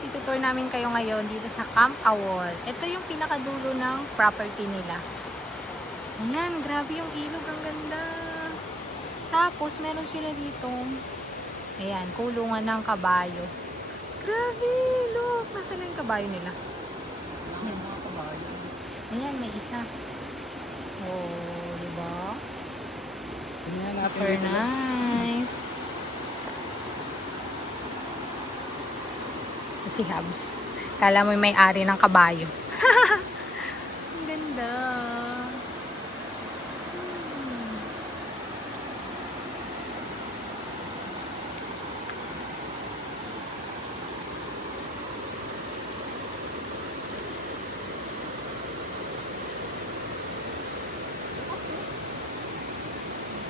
guys, itutour namin kayo ngayon dito sa Camp Awol. Ito yung pinakadulo ng property nila. Ayan, grabe yung ilog, ang ganda. Tapos, meron sila dito, ayan, kulungan ng kabayo. Grabe, look, nasa na yung kabayo nila? Ayan, ayan, may isa. Oh, diba? Super nice. Si Habs. Kala mo may ari ng kabayo. Ang ganda.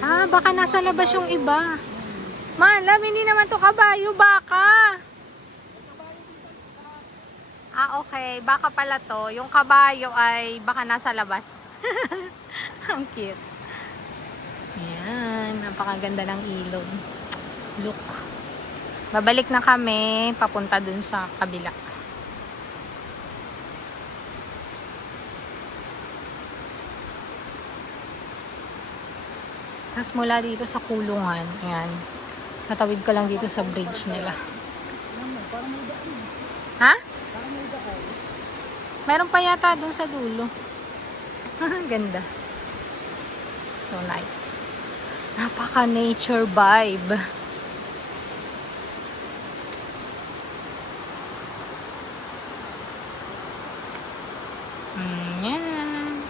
Ah, baka nasa labas yung iba. Malam, hindi naman to kabayo, baka. Ah, okay. Baka pala to. Yung kabayo ay baka nasa labas. Ang cute. Ayan. Napakaganda ng ilog. Look. Babalik na kami. Papunta dun sa kabila. Tapos mula dito sa kulungan. Ayan. Natawid ko lang dito sa bridge nila. Ha? Meron pa yata dun sa dulo. Ganda. So nice. Napaka-nature vibe. Yan.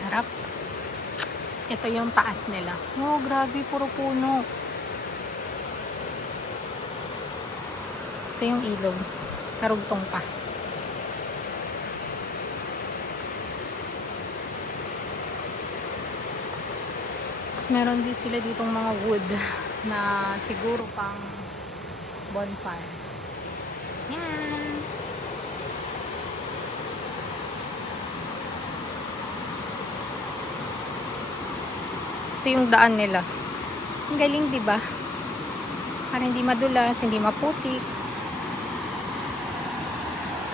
Sarap. Ito yung taas nila. Oh, grabe, puro puno. Ito yung ilog. Karugtong pa. Tapos meron din sila ditong mga wood na siguro pang bonfire. Yan. Ito yung daan nila. Ang galing, di ba? Para hindi madulas, hindi maputik.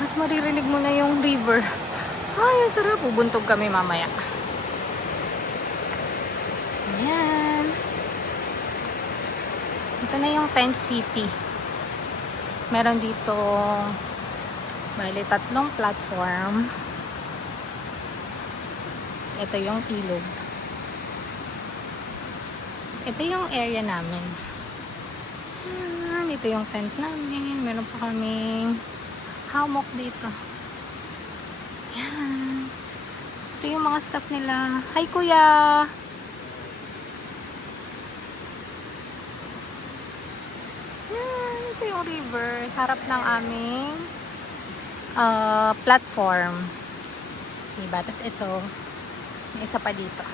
Mas maririnig mo na yung river. Ay, ang sarap. Bubuntog kami mamaya. Ayan. Ito na yung tent city. Meron dito bali 3 platform. Ito yung ilog. Ito yung area namin. Ito yung tent namin. Meron pa kaming hammock dito. Yan. Ito yung mga staff nila. Hi, kuya! Yan. Ito yung river. Sa harap ng aming platform. Diba? Tapos ito, may isa pa dito.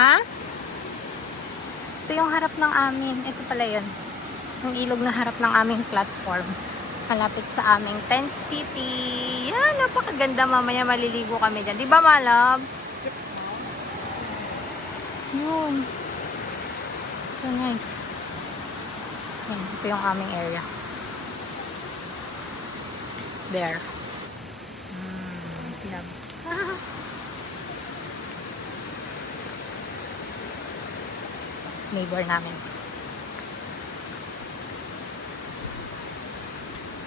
Ha? Ito yung harap ng amin. Ito pala yun. Yung ilog na harap ng aming platform. Malapit sa aming tent city. Yan, napakaganda. Mamaya maliligo kami dyan. Diba, mga loves? Yun. So nice. Yan, ito yung aming area. There. Love. Neighbor namin.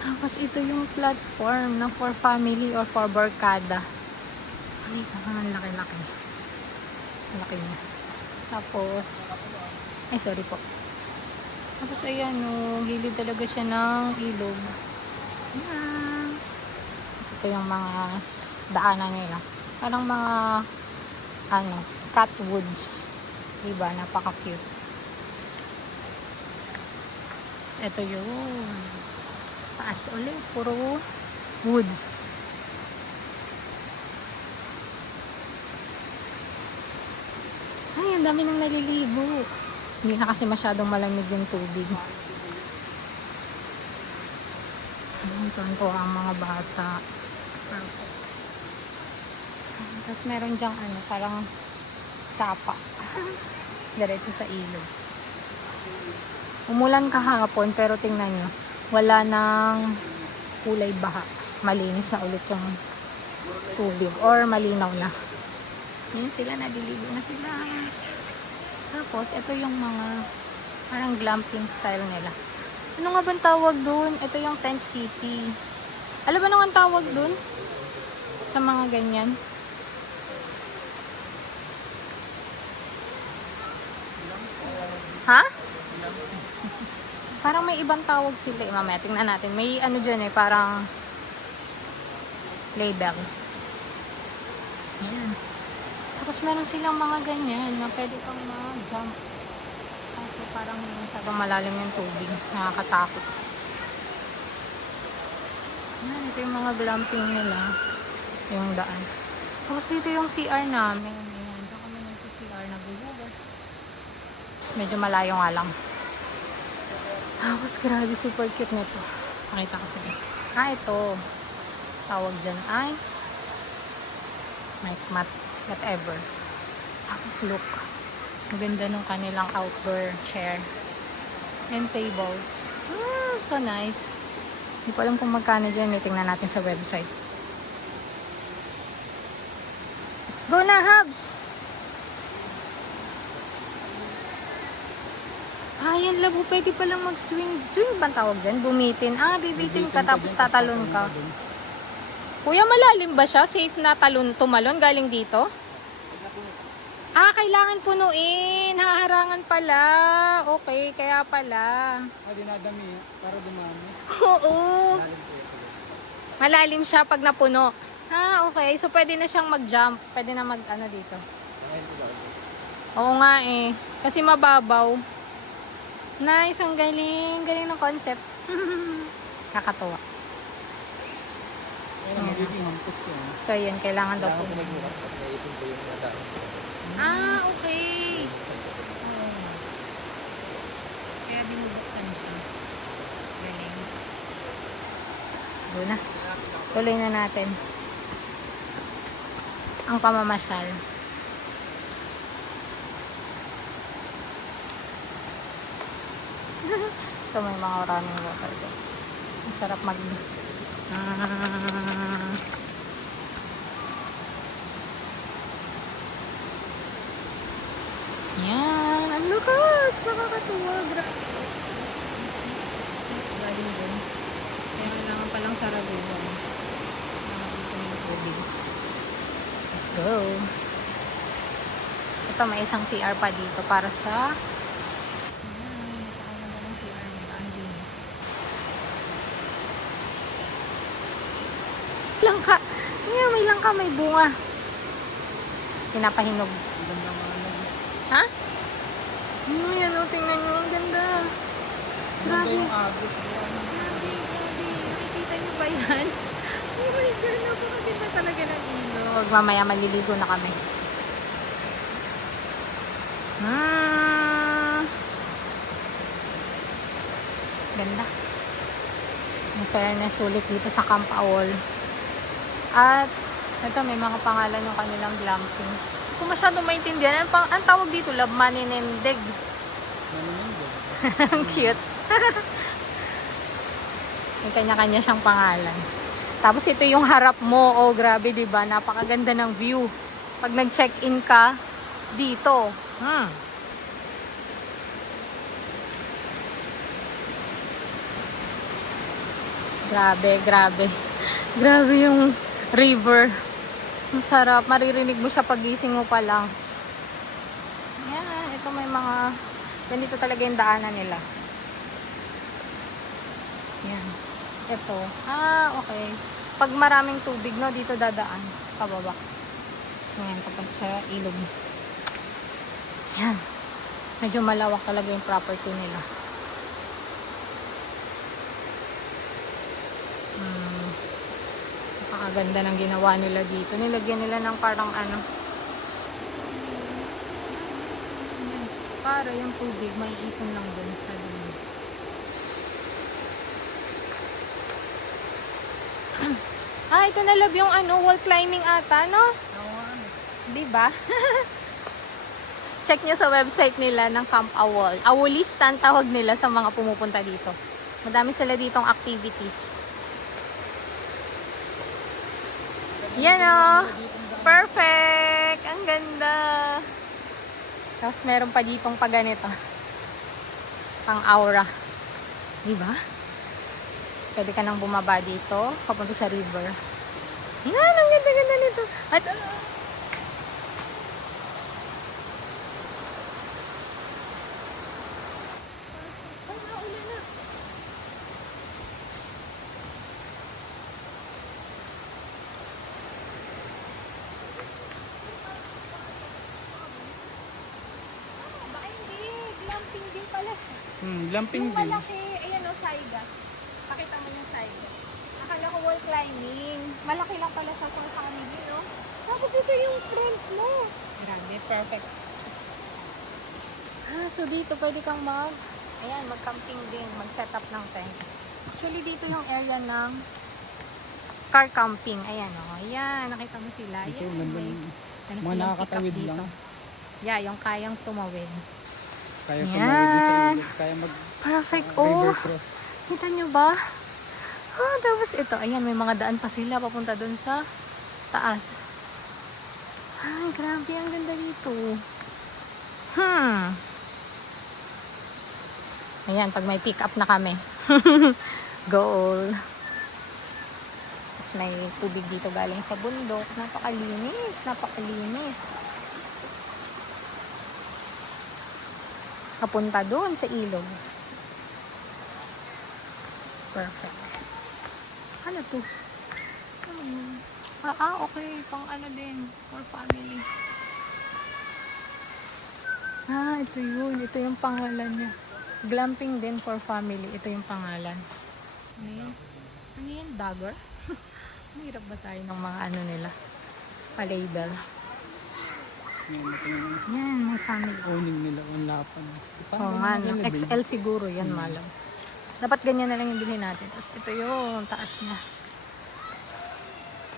Tapos ito yung platform na for family or for barkada. Ay, ang laki-laki. Laki niya. Tapos, ay sorry po. Tapos ayan o, gilid talaga siya ng ilog. Ayan. Tapos ito yung mga daanan nila. Parang mga catwoods. Diba? Napaka-cute. Ito yung taas ulit. Puro woods. Ay, ang dami nang naliligo. Hindi na kasi masyadong malamig yung tubig. Ito ang mga bata. Perfect. Tapos meron dyang ano, parang sapa. Diretso sa ilog. Umulan kahapon pero tingnan nyo, wala nang kulay baha. Malinis na ulit yung tubig or malinaw na. Yun sila, naliligo na sila. Tapos ito yung mga parang glamping style nila. Ano nga bang tawag dun? Ito yung tent city. Alam ba nang ang tawag dun? Sa mga ganyan? Ha? Parang may ibang tawag sila eh. Mamaya, tingnan natin. May ano dyan eh, parang label. Ayan. Tapos meron silang mga ganyan na pwede kang ma-jump. Kasi parang hindi masyadong malalim yung tubig. Nakakatakot. Ayan, ito yung mga glamping nila. Yung daan. Tapos dito yung CR namin. Ayan, dito kami nag-CR na buhugas. Medyo malayo nga lang. Tapos grabe, super cute nito. Pakita ko sa'yo. Ito. Tawag dyan ay night mat. Whatever. Tapos look. Ang ganda nung kanilang outdoor chair. And tables. So nice. Hindi ko alam kung magkano dyan. Tingnan natin sa website. Let's go na, Habs! Ayan, labo. Pwede palang mag-swing. Swing ba tawag dyan? Bumitin. Bibitin ka tapos tatalon ka. Kuya, malalim ba siya? Safe na tumalon galing dito? Kailangan punuin. Haharangan pala. Okay, kaya pala. Dinadami para dumami. Oo. Malalim siya pag napuno. Okay. So, pwede na siyang mag-jump. Pwede na mag-ano dito. Oo nga eh. Kasi mababaw. Nice. Ang galing. Galing ng concept. Kakatuwa. So, yun. Kailangan daw po. Okay. Kaya binubuksan siya. Galing. Let's go na. Tuloy na natin ang pamamasyal. So, may mga running water doon. Ang sarap mag yan, ang lukas, nakakatuwa, galing doon, kaya kailangan palang saraduhan. Let's go. Ito, may isang CR pa dito para sa langka. May langka, may bunga. Pinapahinog. Ha? Yan o, tingnan nyo. Ang ganda. Grabe. Grabe. Nakikita nyo ba yan? Oh my God. Napakaganda talaga ng ilog. Mamaya maliligo na kami. Ganda. In fairness, sulit dito sa Camp Awol. At ito, may mga pangalan yung kanilang glamping. Hindi ko masyado maintindihan. Ang tawag dito, Love Maninendig. Ang cute. May kanya-kanya siyang pangalan. Tapos ito yung harap mo. Oh, grabe, diba? Napakaganda ng view. Pag nag-check-in ka, dito. Grabe, grabe. Grabe yung river. Ang sarap. Maririnig mo siya pagising mo pa lang. Yan. Ito may mga... Ganito talaga yung daanan nila. Yan. Ito. Okay. Pag maraming tubig, no, dito dadaan. Pababa. Yan. Papunta sa ilog. Yan. Medyo malawak talaga yung property nila. Napakaganda ng ginawa nila dito. Nilagyan nila ng parang ano. Para yung tubig, may ipon lang dun sa dun. Ito na love yung wall climbing ata, no? Diba? Check nyo sa website nila ng Camp Awol. Awolistan tawag nila sa mga pumupunta dito. Madami sila ditong activities. Yan o. Perfect! Ang ganda! Tapos meron pa ditong paganito. Pang aura. Diba? Pwede ka nang bumaba dito, papunta sa river. Yan, ang ganda-ganda nito. At baka hindi. Glamping din pala siya. Glamping Yung din. malaki, ayan o, saiga. Pakita mo yung saiga. Akala ko wall climbing. Malaki lang pala siya for family, no? Tapos ito yung front mo. Grabe, perfect. So dito pwede kang mag-camping din, mag-set up ng tent. Actually, dito yung area ng car camping. Ayan o. Ayan, nakita mo sila. Ito, Ayan, ganda may ng- ano mga silang nakakatawid pick-up lang. Yeah, yung kayang tumawid. Kaya Yan. tumawid din sa ilog. Kaya mag Perfect. river Oh, cross. kita nyo ba? Tapos ito, ayan, may mga daan pa sila papunta dun sa taas. Ay, grabe, ang ganda dito. Ayan, pag may pick up na kami. Goal. Tapos may tubig dito galing sa bundok. Napakalinis, napakalinis. Papunta doon sa ilog. Perfect. Ano to? Okay. Pang ano din. For family. Ito yun. Ito yung pangalan niya. Glamping din for family. Ito yung pangalan. Ano yun? Ano yun? Dagger? Mahirap basahin ng mga ano nila. Pa-label. Yan, may family. Owning nila, unlapan. Oo nga, no? XL siguro yan, malam. Dapat ganyan na lang yung bilhin natin. Tapos ito yung taas niya.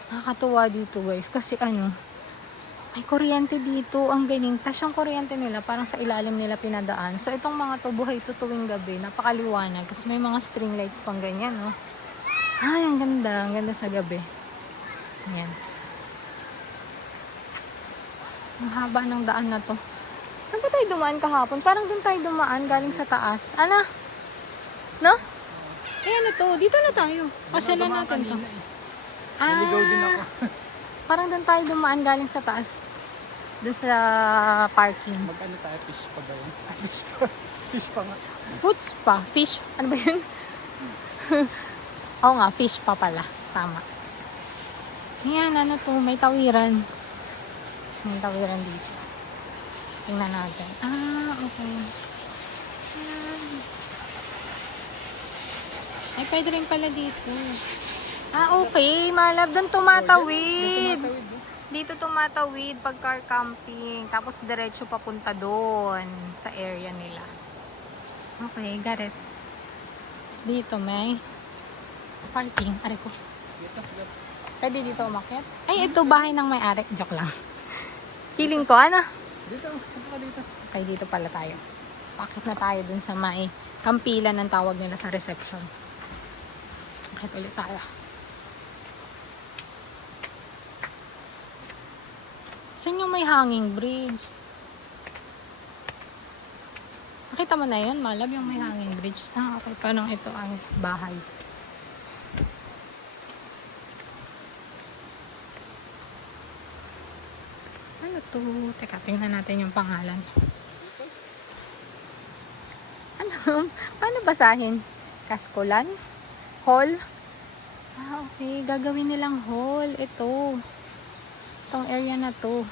Nakakatuwa dito guys. Kasi may kuryente dito. Ang galing. Tapos yung kuryente nila, parang sa ilalim nila pinadaan. So itong mga to, buhay to tuwing gabi. Napakaliwanag. Kasi may mga string lights pang ganyan, no? Ay, ang ganda. Ang ganda sa gabi. Ayan. Ang haba ng daan na to. Saan ba tayo dumaan kahapon? Parang doon tayo dumaan galing sa taas. Ano? No? Ano to? Dito na tayo. Pasyalan natin to. Naligaw din ako. Parang doon tayo dumaan galing sa taas. Doon sa parking. Mag-ano tayo, fish pa ba yun? Fish pa. Fish pa nga. Food spa. Fish. Ano ba yun? Oo nga, fish pa pala. Tama. Yan, ano to? May tawiran. May tawiran dito. Tingnan natin. Okay. Yan. Ay, pwede rin pala dito. Okay. Malab, doon tumatawid. Dito tumatawid pag car camping. Tapos diretso papunta doon sa area nila. Okay, got it. Tapos dito may parking. Aray ko. Pwede dito umakyat? Ay, ito bahay ng may-ari. Joke lang. Feeling ko, Dito, punta ka dito. Okay, dito pala tayo. Pakit na tayo dun sa may kampilan ng tawag nila sa reception. Pakit ulit tayo. Saan yung may hanging bridge? Nakita mo na yun, Malab, yung may hanging bridge. Okay. Parang ito ang bahay. Ano to? Teka, tingnan natin yung pangalan. Ano? Paano basahin? Kaskolan? Hall? Okay. Gagawin nilang hall. Ito. Itong area na to.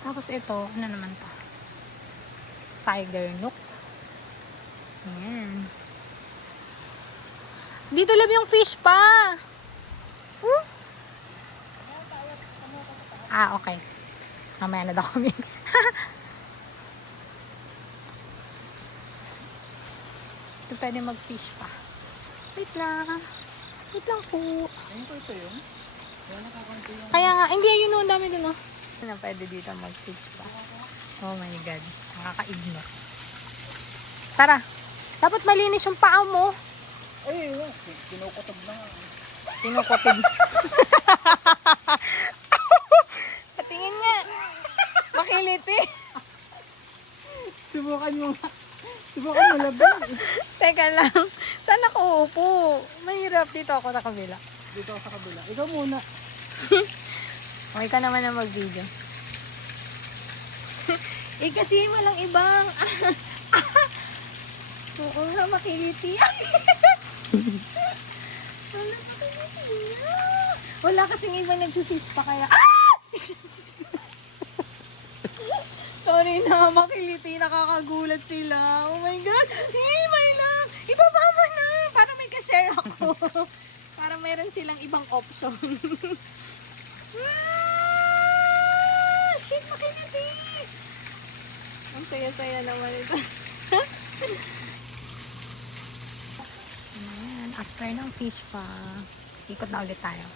Tapos ito, ano naman to? Tiger Nook. Ayan. Dito lang yung fish pa. Huh? Ah, okay. Mamaya na daw kami. Ito pwede mag-fish pa. Wait lang. Wait lang po. Ayun ko ito yun. Kaya nakakanti yung... Kaya nga, hindi yun o, ang dami dun o. Na pwede dito mag-fish pa. Oh my God. Nakaka-ignore. Tara. Dapat malinis yung paa mo. Ay, yun. Kinukutob na nga. Kinukutob. Patingin nga. Makiliti. Subukan mo nga. Subukan mo labi. Teka lang. Saan ako uupo? Mahirap. Dito ako sa kabila. Dito ako sa kabila. Ikaw muna. Okay ka naman na mag-video. Eh kasi walang ibang. Oo nga, makiliti. Wala makiliti. Wala kasing ibang nagsisis pa kaya. Sorry na, makiliti. Nakakagulat sila. Oh my God. May lang. Ibaba mo na. Para may ka-share ako. Para mayroon silang ibang option. Shit, makiliti. Ang saya-saya naman ito. Ayan, after ng fish pa, ikot na ulit tayo.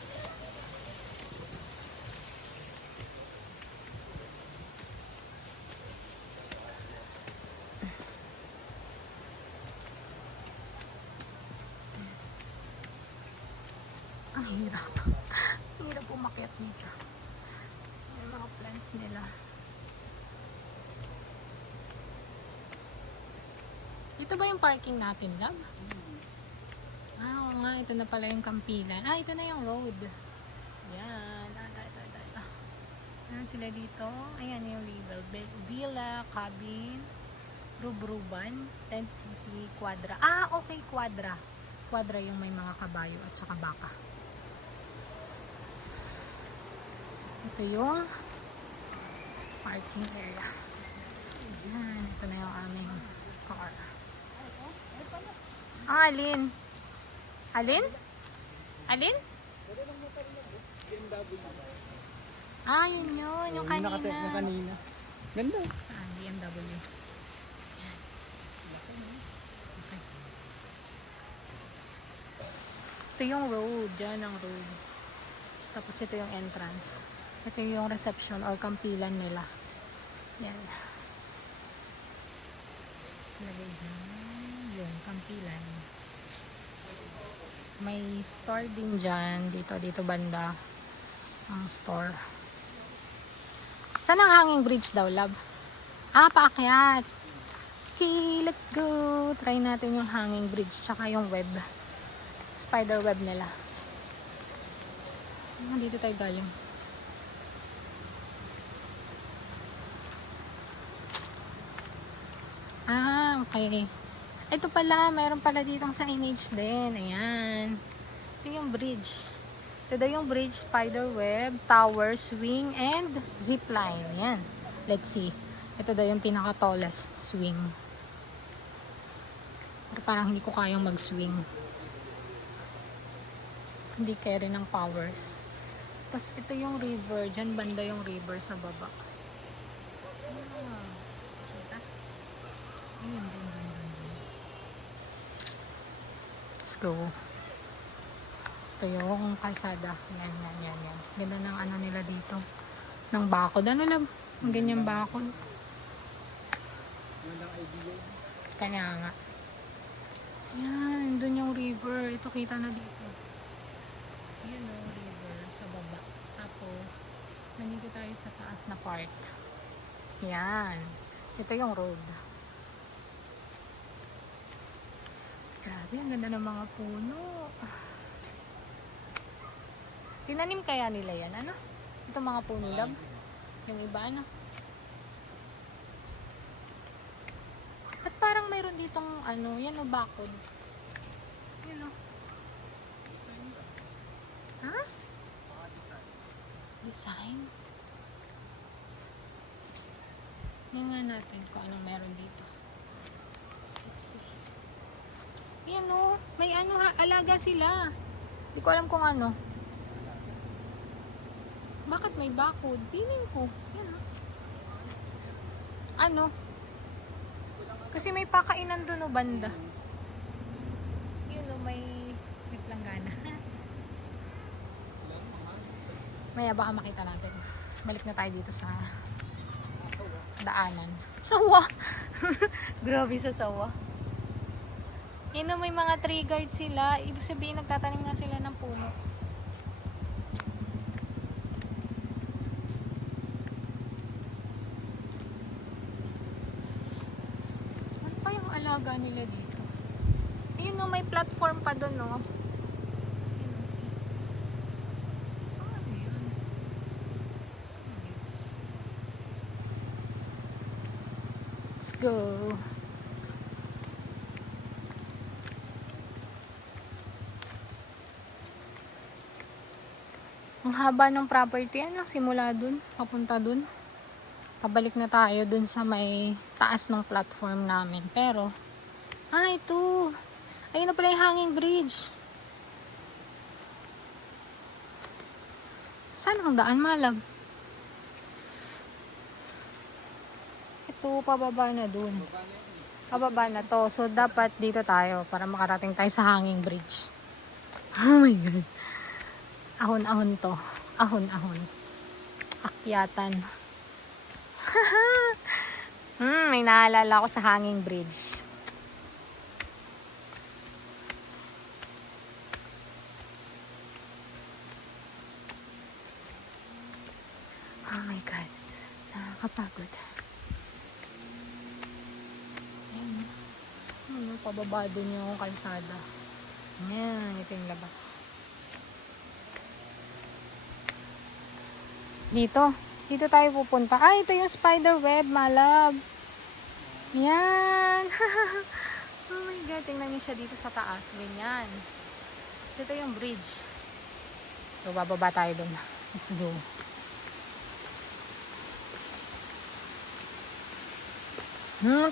Ang hirap. Ang hirap umakyat nito. Yung mga plants nila. Ito ba yung parking natin, Lab? Ah, oo nga. Ito na pala yung Kampilan. Ah, ito na yung road. Ayan. Ayan sila dito. Ayan yung label. Villa, Cabin, Rubruban, Tent City, Quadra. Ah, okay, Quadra. Quadra yung may mga kabayo at saka baka. Ito yung parking area. Ayan. Ito na yung aming car. Ah, alin? Alin? Alin? Ah, yun yun. Yung kanina. Yung kanina. Ganda. Ah, BMW. Yan. Okay. Ito yung road. Yan ang road. Tapos ito yung entrance. Ito yung reception or kampilan nila. Yan. Lagay dyan. Yun, kampilan. May store din dyan. Dito banda. Ang store. Saan ang hanging bridge daw, Lab? Ah, paakyat. Okay, let's go. Try natin yung hanging bridge. Tsaka yung web. Spider web nila. Dito tayo galing. Ah, okay. Ito pala, mayroon pala ditong signage din. Ayan. Ito yung bridge. Ito daw yung bridge, spider web, tower, swing, and zip line. Ayan. Let's see. Ito daw yung pinaka-tallest swing. Pero parang hindi ko kayang mag-swing. Hindi kaya rin ng powers. Tapos ito yung river. Diyan banda yung river sa baba. Ah. Kita? Ayun, dun. Let's go. Ito yung kalsada. Yan. Ganda ng ano nila dito. Ng bakod. Ano lang? Ang ganyan bakod. Walang idea. Kaya nga. Yan. Dun yung river. Ito kita na dito. Yun o, river. Sa baba. Tapos, nandito tayo sa taas na part. Yan. So, ito yung road. Grabe, ang ganda ng mga puno. Tinanim kaya nila yan, ano? Ito mga puno lang. Yung iba, ano? At parang mayroon ditong, ano, yan o, bakod. Yan o. Ha? Design? Tingnan natin kung anong meron dito. Let's see. Yan o. May ano ha, alaga sila. Hindi ko alam kung ano. Bakit may bakod? Piling ko. Yan o. Ano? Kasi may pakainan doon o banda. Yun o, may planggana. Maya baka makita natin. Balik na tayo dito sa daanan. Sawa! Grabe sa sawa. Yun o, may mga tree guard sila. Ibig sabihin, nagtatanim nga sila ng puno. Ano kayang alaga nila dito? Ayun o, may platform pa doon o. Let's go. Ang haba ng property, ano, simula dun, papunta dun. Pabalik na tayo dun sa may taas ng platform namin. Pero, ito. Ayun na pala yung hanging bridge. Saan ang daan, Malab? Ito, pababa na dun. Pababa na to. So, dapat dito tayo para makarating tayo sa hanging bridge. Oh my God. Ahon-ahon to. Ahon-ahon. Akyatan. May naalala ko sa hanging bridge. Oh my God. Nakakapagod. Ayan. Ano, pababa dun yung kalsada. Ayan, ito yung labas. Dito tayo pupunta. Ito yung spider web, Malab. Yan. Oh my God, tingnan niyo siya dito sa taas. Ganyan. So, ito yung bridge. So, bababa tayo dun. Let's go.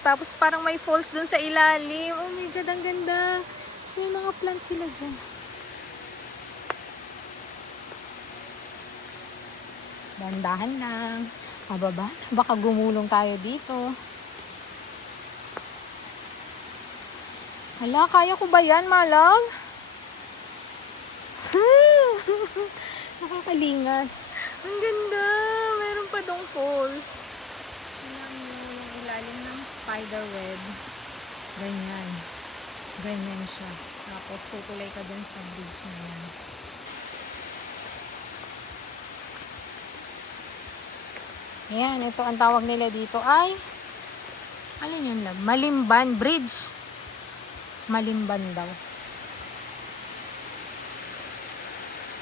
Tapos parang may falls dun sa ilalim. Oh my God, ang ganda. So, may mga plants sila dyan. Dandahan lang. Mababa. Baka gumulong tayo dito. Hala, kaya ko ba yan, Malang? Nakakalingas. Ang ganda. Meron pa dong falls. Ayan yung ilalim ng spider web. Ganyan. Ganyan siya. Tapos tutulay ka dun sa bridge na yan. Ayan, ito ang tawag nila dito ay ano yun, Lab? Malimban Bridge. Malimban daw.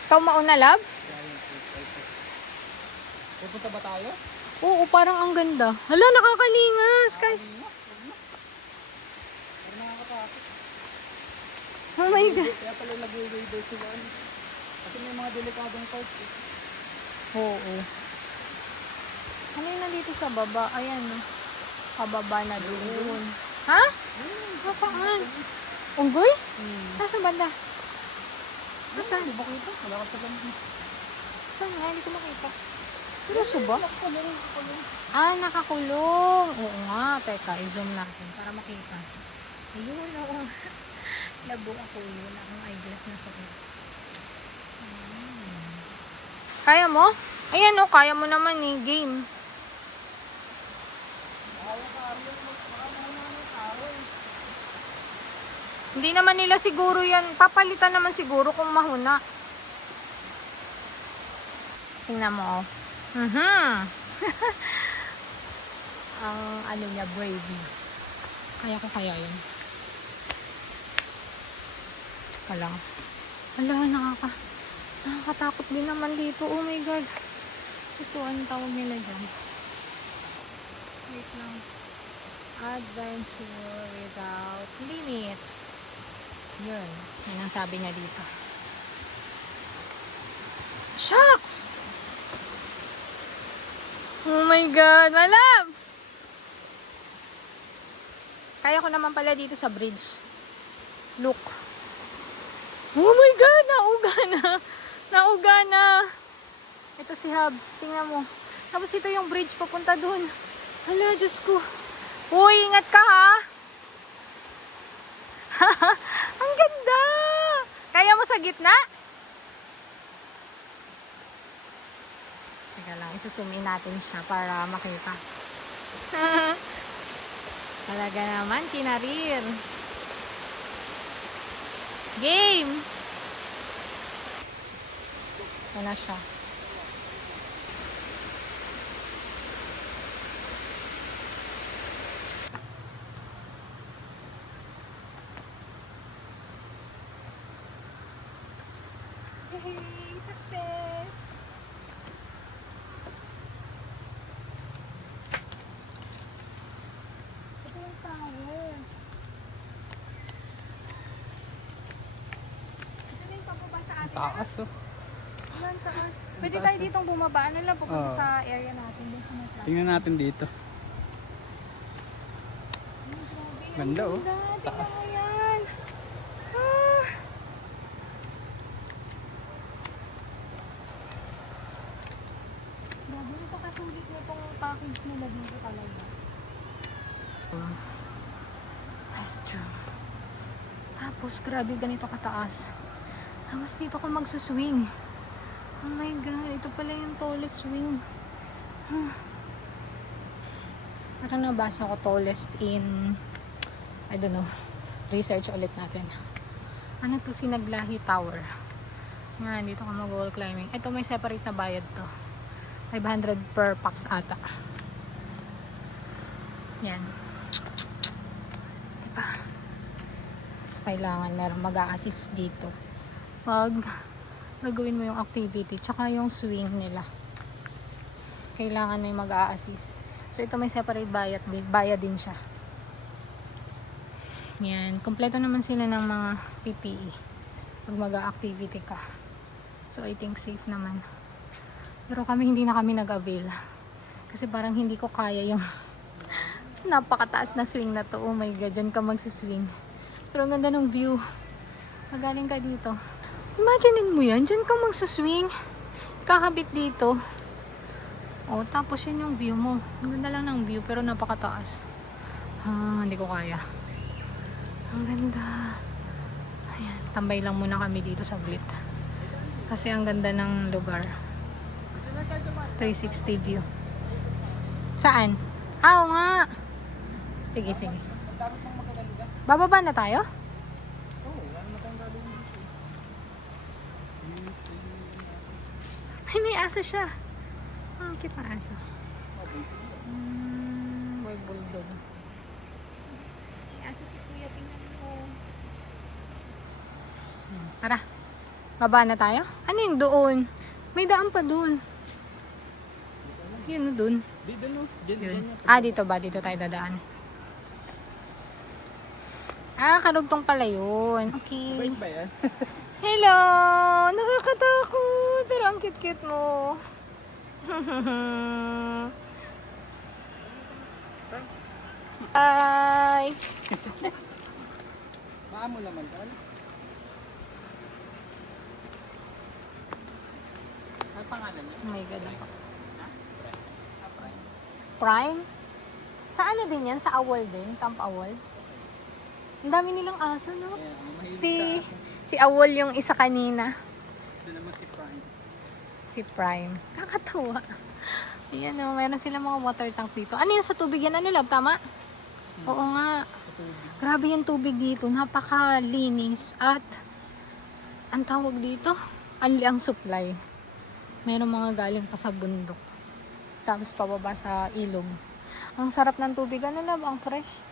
Ikaw mauna, Lab? Pupunta ba tayo? Oo, parang ang ganda. Hala, nakakalingas. Parang nakakatakot. Oh my God. Kaya pala nag-waiver sila. Kasi may mga delikadong parts. Oo. Ano yun nandito sa baba? Ayan, no? Pababa na doon. Ha? Saan? Unggoy? Nasaan banda? Nasaan? Di ba kita? Wala ka sa lamang. Saan nga? Hindi ko makita. Seryoso ba? Nakakulong. Oo nga. Teka, i-zoom natin para makita. Ayun, oo. Labo ako yun. Ang eyeglass na sa ito. Kaya mo? Ayan, no? Kaya mo naman eh. Game. Hindi naman nila siguro yan. Papalitan naman siguro kung mahuna. Tingnan mo, oh. Ang ano niya, brave. Kaya yun. Kalang. Ala, nakakatakot din naman dito. Oh my God. Ito, ang tawag nila dyan. Wait lang. Adventure without limits. Yun. Yan ang sabi niya dito. Shucks! Oh my God! Malam! Kaya ko naman pala dito sa bridge. Look. Oh my God! Nauga na! Nauga na! Ito si Hubs. Tingnan mo. Tapos ito yung bridge papunta dun. Hala, Diyos ko. Uy, ingat ka ha! Ang ganda! Kaya mo sa gitna? Teka lang, isuzoom in natin siya para makita. Talaga naman, kinarir. Game! Wala siya. Hey, success! Ito yung tower. Ito na yung pababa sa atin. Taas oh. Ilan taas? Pwede taas, tayo eh. ditong bumaba. Ano lang, pupunta Oo. sa area natin. Doon sa may plaza. Tingnan natin dito. Ay, grabe. Ganda, Ang oh. ganda. Tingnan Taas. mo yan. Ah. Grabe nito kasulit nitong package nila dito talaga. Restroom. Tapos grabe ganito kataas. Tapos dito ko magsuswing. Oh my God, ito pala yung tallest swing. Parang nabasa ko tallest in, I don't know, research ulit natin. Ano to, Sinaglahi Tower. Nga, dito ka mag-wall climbing. Ito may separate na bayad to. 500 per pax ata. Yan. Diba? So, kailangan meron mag-a-assist dito. Pag gagawin mo yung activity, tsaka yung swing nila. Kailangan may mag-a-assist. So, ito may separate bayad din siya. Yan. Kompleto naman sila ng mga PPE. Pag mag-a-activity ka. So, I think safe naman. Pero hindi na kami nag-avail. Kasi parang hindi ko kaya yung napakataas na swing na to. Oh my God, dyan ka magsuswing. Pero ang ganda ng view. Magaling ka dito. Imaginein mo yan, dyan ka magsuswing. Kakabit dito. Oh, tapos yun yung view mo. Ang ganda lang ng view, pero napakataas. Hindi ko kaya. Ang ganda. Ayan, tambay lang muna kami dito saglit. Kasi ang ganda ng lugar. 360 view. Saan? Oo nga. Sige, sige. Bababa na tayo? Ay, may aso siya. Ang cute na aso. Boy bulldog. May aso si kuya, tingnan mo. Tara. Baba na tayo? Ano yung doon? May daan pa doon. Yun o doon. Dito no. Diyan, Yun. diyan. Dito ba? Dito tayo dadaan. Karugtong pala yun. Okay. Bait ba yan? Hello! Nakakatakot! Pero ang cute-cute mo. Bye! Maamo naman tol. Ano pangalan niya? Oh my God. Prime? Sa ano din yan? Sa Awol din? Camp Awol? Ang dami nilang aso, no? Kaya, mahilig Si Awol yung isa kanina. Ito naman si Prime. Si Prime. Kakatawa. Ayan o, meron silang mga water tank dito. Ano yan sa tubig yan? Ano, love? Tama? Oo nga. Grabe yung tubig dito. Napakalinis. At, ang tawag dito, ang supply. Meron mga galing pa sa bundok. Tapos pababa sa ilog. Ang sarap ng tubig. Ano, love? Ang fresh.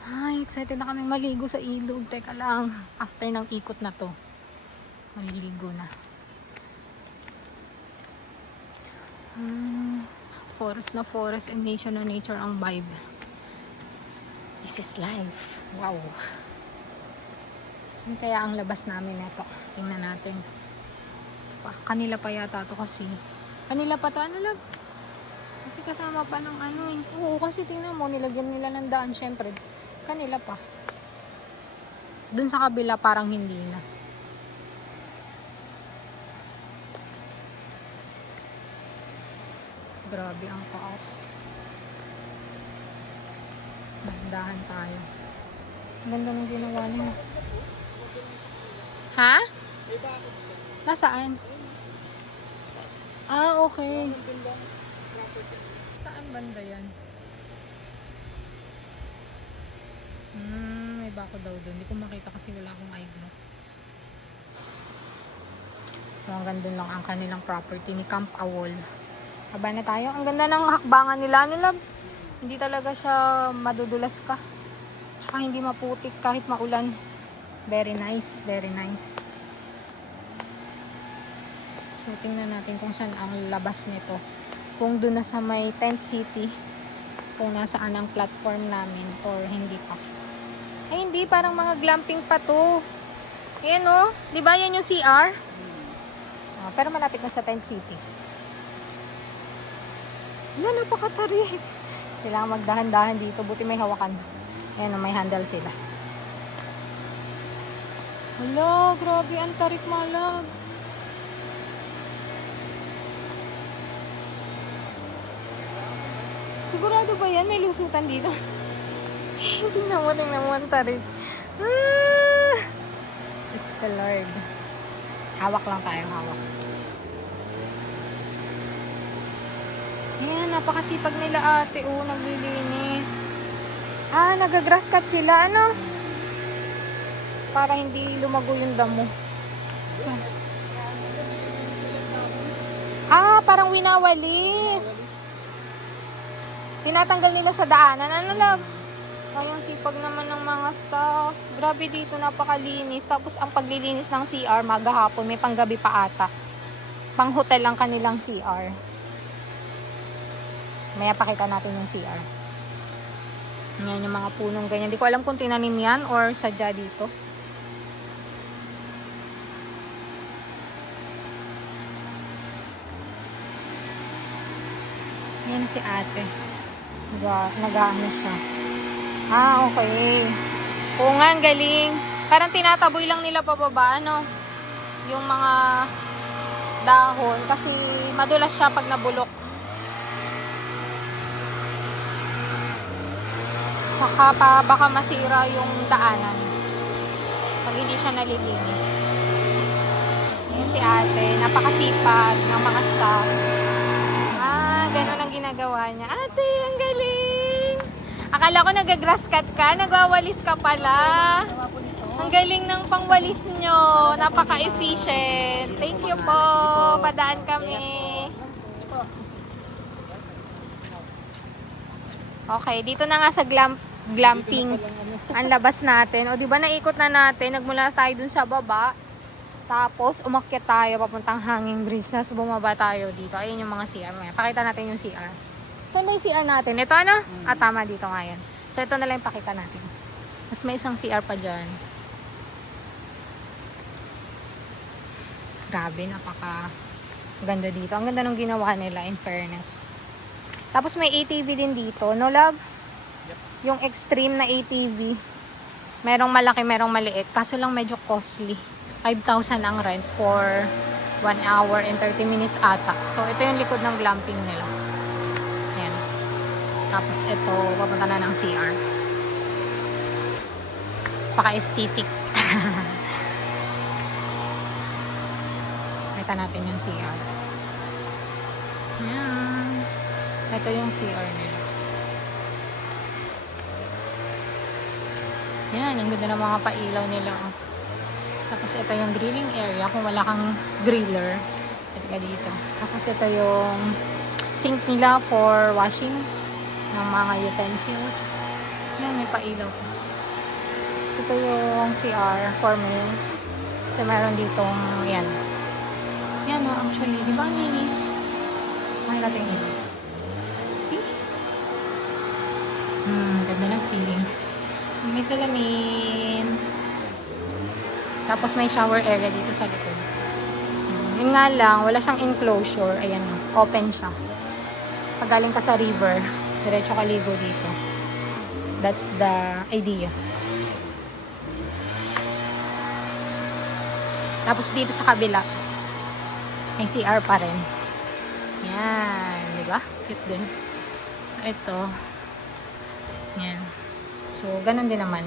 Ay, excited na kami maligo sa ilog. Teka lang, after ng ikot na to, maliligo na. Forest na forest and nature na nature ang vibe. This is life. Wow. Saan kaya ang labas namin neto? Tingnan natin. Kanila pa yata to kasi. Kanila pa to, ano lang? Kasi kasama pa ng ano eh. Oo, kasi tingnan mo, nilagyan nila ng daan, syempre. Kanila pa. Dun sa kabila parang hindi na. Grabe ang taas. Dahan tayo. Ang ganda ng ginawa niya. Ha? Nasaan? Ah, okay. Saan banda yan? May bako daw doon. Hindi ko makita kasi wala akong eyeglass. So, hanggang doon lang ang kanilang property ni Camp Awol. Haba na tayo. Ang ganda ng hakbangan nila. Ano, love? Hindi talaga siya madudulas ka. Tsaka hindi maputik kahit maulan. Very nice. Very nice. So, tingnan natin kung saan ang labas nito. Kung doon na sa may tent city. Kung nasaan ang platform namin or hindi pa. Ay, hindi. Parang mga glamping pa to. Ayan o. Diba yan yung CR? Pero malapit na sa tent city. Wala, napakatarik. Kailangan magdahan-dahan dito. Buti may hawakan. Ayan, may handle sila. Hala, grabe. Ang tarik, malab. Sigurado ba yan? May lusutan dito. Tingnan mo, ang tarik. Diyos ko, Lord. Hawak lang tayo, hawak. Ayan, napakasipag nila ate. Naglilinis. Nagagrass cut sila, ano? Para hindi lumago yung damo. Parang winawalis. Tinatanggal nila sa daanan. Ano, love? Yung sipag naman ng mga staff. Grabe dito, napakalinis. Tapos ang paglilinis ng CR, maghapon, may panggabi pa ata. Pang hotel lang kanilang CR. Maya pakita natin yung CR. Yan yung mga punong ganyan. Hindi ko alam kung tinanim yan or sadya dito. Yan si ate. Nag-ano siya. Okay. Oo nga, ang galing. Parang tinataboy lang nila pababa, ano? Yung mga dahon. Kasi madulas siya pag nabulok. Tsaka baka masira yung daanan pag hindi siya nalilinis. Yan si ate. Napakasipag ng mga staff. Ganun ang ginagawa niya. Ate, ang galing! Akala ko nag-grass cut ka. Nagwawalis ka pala. Ang galing ng pangwalis nyo. Napaka-efficient. Thank you po. Padaan kami. Okay, dito na nga sa glamping. Ang labas natin. O, di ba naikot na natin. Nagmula tayo dun sa baba. Tapos, umakyat tayo papuntang Hanging Bridge. Tapos, bumaba tayo dito. Ayun yung mga CR. Pakita natin yung CR. Saan ba yung CR natin? Ito ano? Tama dito ngayon. So, ito na lang yung pakita natin. Mas may isang CR pa dyan. Grabe, napaka ganda dito. Ang ganda nung ginawa nila, in fairness. Tapos, may ATV din dito. No, love? Yep. Yung extreme na ATV. Merong malaki, merong maliit. Kaso lang medyo costly. 5,000 ang rent for 1 hour and 30 minutes ata. So, ito yung likod ng glamping nila. Ayan. Tapos, ito, papunta na ng CR. Paka-aesthetic. Kita natin yung CR. Ayan. Ito yung CR nila. Ayan, ang ganda ng mga pailaw nila. Tapos ito yung grilling area kung wala kang griller. Ito ka dito. Tapos ito yung sink nila for washing ng mga utensils. Yan, may pailaw. Tapos ito yung CR for me. Kasi meron ditong yan. Yan o, actually. Di ba ang linis? Mahal natin yun. See? Ganda ng ceiling. May salamin. Tapos may shower area dito sa likod. Yun nga lang, wala siyang enclosure. Ayan, open siya. Pag galing ka sa river, diretso ka ligo dito. That's the idea. Tapos dito sa kabila, may CR pa rin. Yan, di ba? Cute din. So, ito. Yan. So, ganun din naman.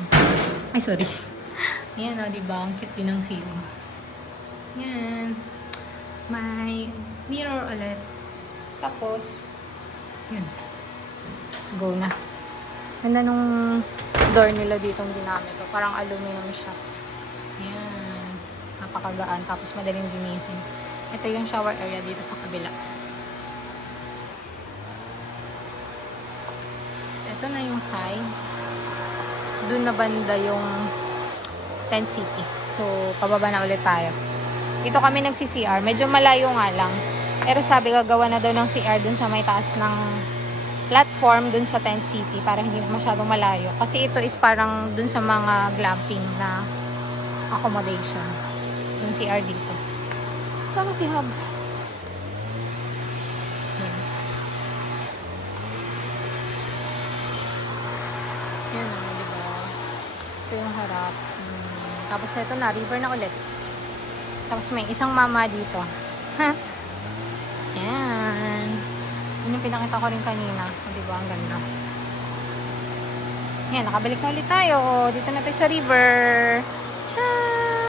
Ay, sorry. Yan, o, di ba? Ang cute din ng ceiling. Yan. May mirror ulit. Tapos, yun. Let's go na. Ganda nung door nila ditong ginamit. O, parang aluminum siya. Yan. Napakagaan. Tapos, madaling linisin. Ito yung shower area dito sa kabila. So, ito na yung sides. Doon na banda yung tent city. So, pababa na ulit tayo. Dito kami nagsi-CR. Medyo malayo nga lang. Pero sabi, gagawa na daw ng CR dun sa may taas ng platform dun sa tent city para hindi masyadong malayo. Kasi ito is parang dun sa mga glamping na accommodation. Yung CR dito. Saan si Hubs? Yan o, diba? Ito yung harap. Tapos na ito na, river na ulit. Tapos may isang mama dito. Ha? Yan. Yun yung pinakita ko rin kanina. Diba? Ang ganda. Yan, nakabalik na ulit tayo. Dito na tayo sa river. Ciao!